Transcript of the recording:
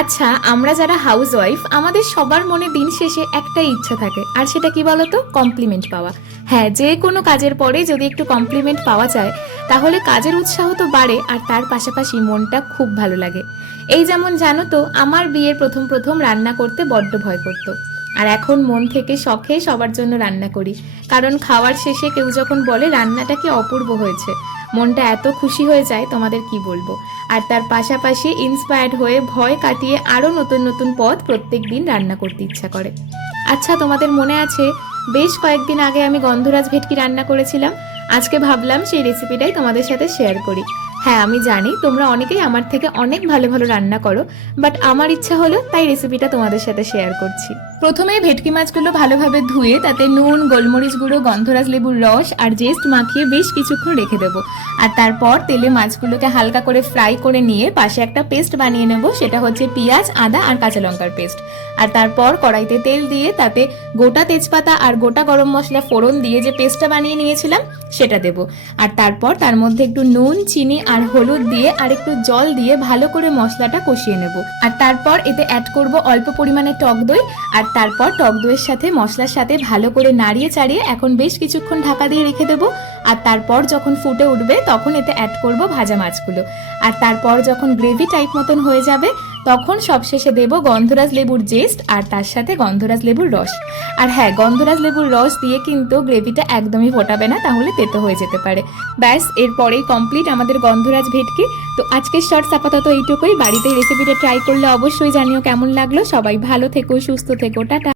আচ্ছা, আমরা যারা হাউস ওয়াইফ আমাদের সবার মনে দিন শেষে একটাই ইচ্ছা থাকে, আর সেটা কি বলতো? কমপ্লিমেন্ট পাওয়া। হ্যাঁ, যে কোনো কাজের পরে যদি একটু কমপ্লিমেন্ট পাওয়া যায় তাহলে কাজের উৎসাহ তো বাড়ে, আর তার পাশাপাশি মনটা খুব ভালো লাগে। এই যেমন জানো তো, আমার বিয়ের প্রথম প্রথম রান্না করতে বড্ড ভয় করতো, আর এখন মন থেকে শখে সবার জন্য রান্না করি। কারণ খাওয়ার শেষে কেউ যখন বলে রান্নাটা কি অপূর্ব হয়েছে, মনটা এত খুশি হয়ে যায় তোমাদের কি বলবো। আর তার পাশাপাশি ইন্সপায়ার্ড হয়ে ভয় কাটিয়ে আরও নতুন নতুন পদ প্রত্যেক দিন রান্না করতে ইচ্ছা করে। আচ্ছা, তোমাদের মনে আছে বেশ কয়েকদিন আগে আমি গন্ধরাজ ভেটকি রান্না করেছিলাম? আজকে ভাবলাম সেই রেসিপিটাই তোমাদের সাথে শেয়ার করি। হ্যাঁ, আমি জানি তোমরা অনেকেই আমার থেকে অনেক ভালো ভালো রান্না করো, বাট আমার ইচ্ছা হলো তাই রেসিপিটা তোমাদের সাথে শেয়ার করছি। প্রথমে ভেটকি মাছগুলো ভালোভাবে ধুয়ে তাতে নুন, গোলমরিচ গুঁড়ো, গন্ধরাজ লেবুর রস আর জেস্ট মাখিয়ে বেশ কিছুক্ষণ রেখে দেবো। আর তারপর তেলে মাছগুলোকে হালকা করে ফ্রাই করে নিয়ে পাশে একটা পেস্ট বানিয়ে নেব, সেটা হচ্ছে পেঁয়াজ, আদা আর কাঁচা লঙ্কার পেস্ট। আর তারপর কড়াইতে তেল দিয়ে তাতে গোটা তেজপাতা আর গোটা গরম মশলা ফোড়ন দিয়ে যে পেস্টটা বানিয়ে নিয়েছিলাম সেটা দেব। আর তারপর তার মধ্যে একটু নুন, চিনি আর হলুদ দিয়ে আর একটু জল দিয়ে ভালো করে মশলাটা কষিয়ে নেব। আর তারপর এতে অ্যাড করব অল্প পরিমাণে টক দই। আর তারপর টক দইয়ের সাথে মশলার সাথে ভালো করে নাড়িয়ে চাড়িয়ে এখন বেশ কিছুক্ষণ ঢাকা দিয়ে রেখে দেবো। আর তারপর যখন ফুটে উঠবে তখন এতে অ্যাড করব ভাজা মাছগুলো। আর তারপর যখন গ্রেভি টাইপ মতন হয়ে যাবে তখন সবশেষে দেব গন্ধরাজ লেবুর জেস্ট আর তার সাথে গন্ধরাজ লেবুর রস। আর হ্যাঁ, গন্ধরাজ লেবুর রস দিয়ে কিন্তু গ্রেভিটা একদমই ফোটাবে না, তাহলে তেতো হয়ে যেতে পারে। ব্যাস, এরপরেই কমপ্লিট আমাদের গন্ধরাজ ভেটকি। তো আজকের শর্টস আপাতত এইটুকুই। বাড়িতে রেসিপিটা ট্রাই করলে অবশ্যই জানিও কেমন লাগলো। সবাই ভালো থেকো, সুস্থ থেকো, টাটা।